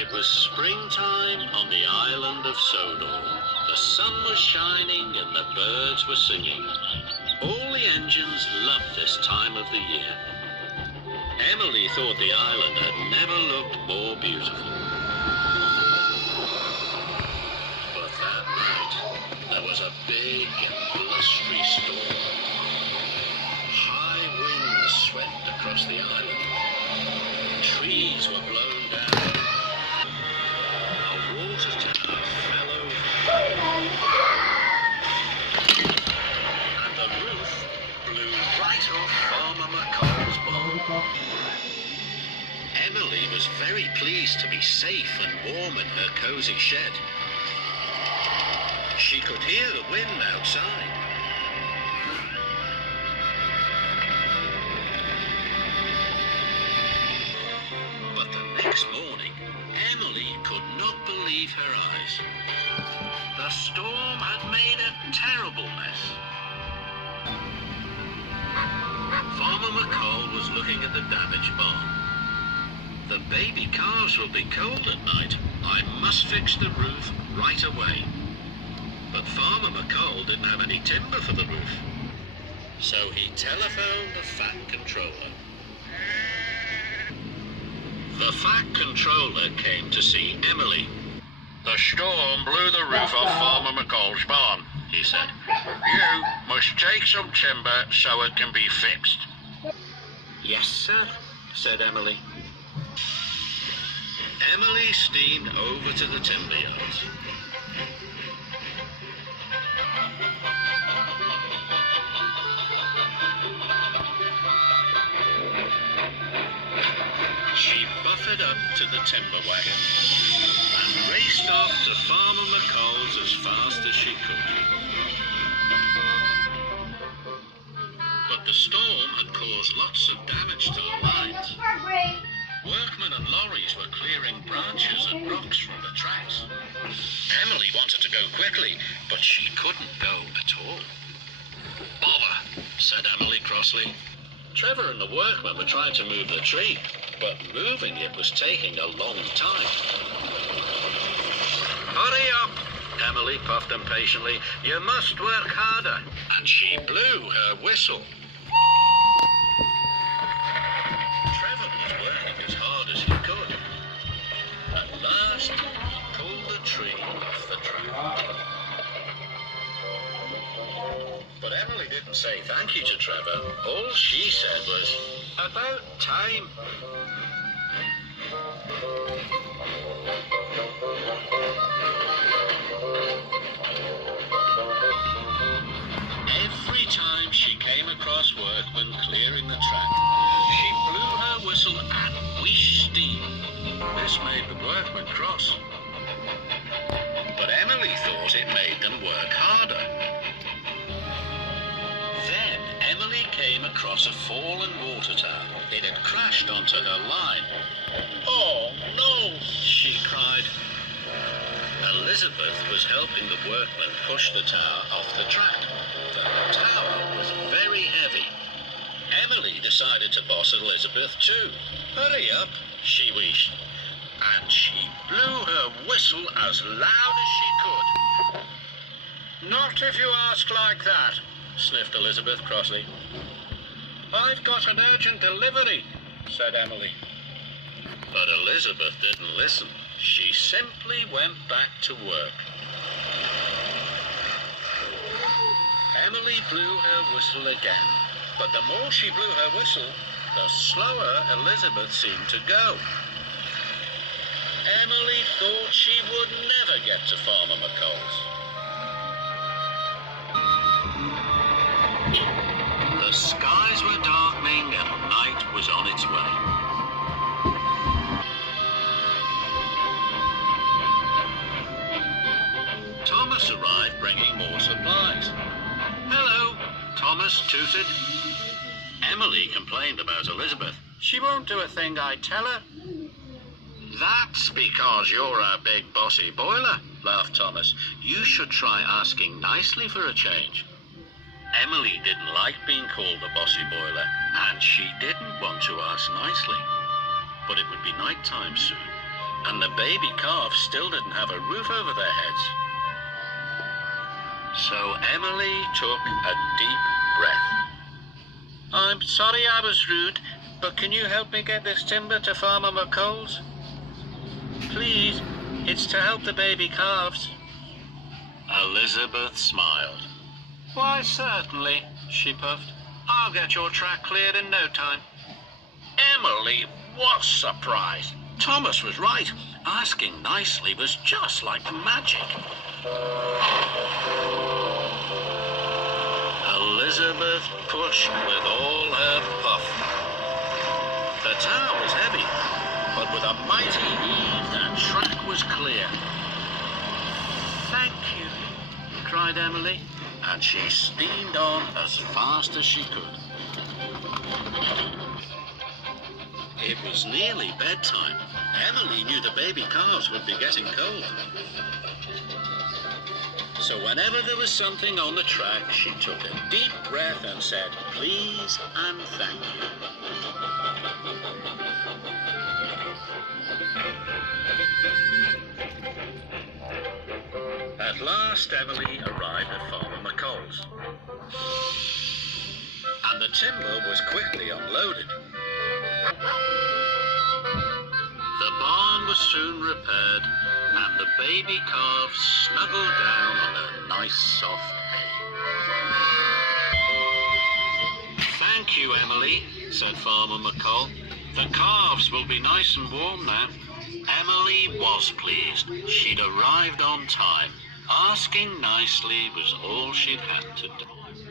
It was springtime on the island of Sodor. The sun was shining and the birds were singing. All the engines loved this time of the year. Emily thought the island had never looked more beautiful. But that night, there was a big and blustery storm. High winds swept across the island. Trees were blown down. A water tower fell over. And the roof blew right off Farmer McColl's barn. Emily was very pleased to be safe and warm in her cosy shed. She could hear the wind outside. But the next morning, Emily could not believe her eyes. The storm had made a terrible mess. Farmer McColl was looking at the damaged barn. The baby calves will be cold at night. I must fix the roof right away. But Farmer McColl didn't have any timber for the roof. So he telephoned the Fat Controller. The Fat Controller came to see Emily. The storm blew the roof off Farmer McColl's barn, he said. You must take some timber so it can be fixed. Yes, sir, said Emily. Emily steamed over to the timber yards. She buffered up to the timber wagon and raced off to Farmer McColl's as fast as she could. But the storm had caused lots of damage to the lines. Workmen and lorries were clearing branches and rocks from the tracks. Emily wanted to go quickly, but she couldn't go at all. Bother, said Emily crossly. Trevor and the workmen were trying to move the tree, but moving it was taking a long time. Hurry up, Emily puffed impatiently. You must work harder. And she blew her whistle. Trevor was working as hard as he could. At last, he pulled the tree off the track. But Emily didn't say thank you to Trevor. All she said was, about time. Every time she came across workmen clearing the track, she blew her whistle and wheezed steam. This made the workmen cross. But Emily thought it made them work harder. Then Emily came across a fallen water tower. It had crashed onto her line. Oh, no, she cried. Elizabeth was helping the workmen push the tower off the track. The tower was very heavy. Emily decided to boss Elizabeth too. Hurry up, she wheezed. And she blew her whistle as loud as she could. Not if you ask like that, sniffed Elizabeth crossly. I've got an urgent delivery, said Emily. But Elizabeth didn't listen. She simply went back to work. Emily blew her whistle again, but the more she blew her whistle, the slower Elizabeth seemed to go. Emily thought she would never get to Farmer McColl's. The skies were darkening and night was on its way. Thomas arrived bringing more supplies. Hello, Thomas tooted. Emily complained about Elizabeth. She won't do a thing I tell her. That's because you're a big bossy boiler, laughed Thomas. You should try asking nicely for a change. Emily didn't like being called a bossy boiler, and she didn't want to ask nicely. But it would be night time soon. and the baby calves still didn't have a roof over their heads. So Emily took a deep breath. "I'm sorry I was rude, but can you help me get this timber to Farmer McColl's? Please, it's to help the baby calves." Elizabeth smiled. "Why, certainly," she puffed. "I'll get your track cleared in no time." Emily was surprised. Thomas was right. Asking nicely was just like magic. Elizabeth pushed with all her puff. The tower was heavy, but with a mighty heave, the track was clear. "Thank you," cried Emily, and she steamed on as fast as she could. It was nearly bedtime. Emily knew the baby calves would be getting cold. So whenever there was something on the track, she took a deep breath and said, "Please and thank you." At last, Emily arrived at Farmer McColl's, and the timber was quickly unloaded. The barn was soon repaired, and the baby calves snuggled down on a nice soft hay. "Thank you, Emily," said Farmer McColl. "The calves will be nice and warm now." Emily was pleased. She'd arrived on time. Asking nicely was all she'd had to do.